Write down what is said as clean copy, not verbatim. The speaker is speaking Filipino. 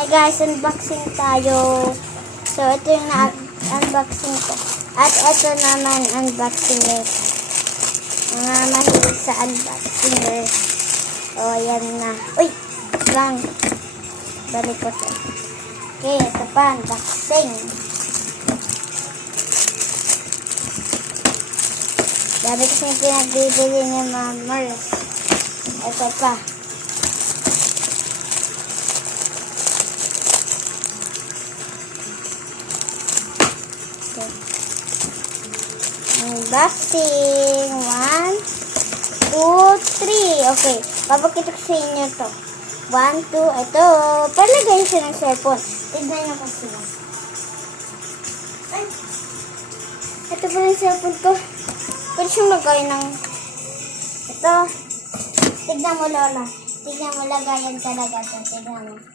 Hi guys, unboxing tayo. So, ito yung na-unboxing ko. At ito naman, unboxing guys. Mga mahilig sa unboxing guys. O, yan na. Uy! Lang. Balik ko ito. Okay, ito pa, unboxing. Dami kasi yung pinagbibili ni Mars. Ito pa. Unboxing. 1, 2, 3. Okay. Papakita ko sa inyo to. 1, 2. Ito. Palagay siya ng cellphone. Tignan nyo kasi. Ay. Ito pa yung cellphone ko. Pwede siyang lagay ng ito. Tignan mo, Lola. Tignan mo, lagayan talaga ito. Tignan mo.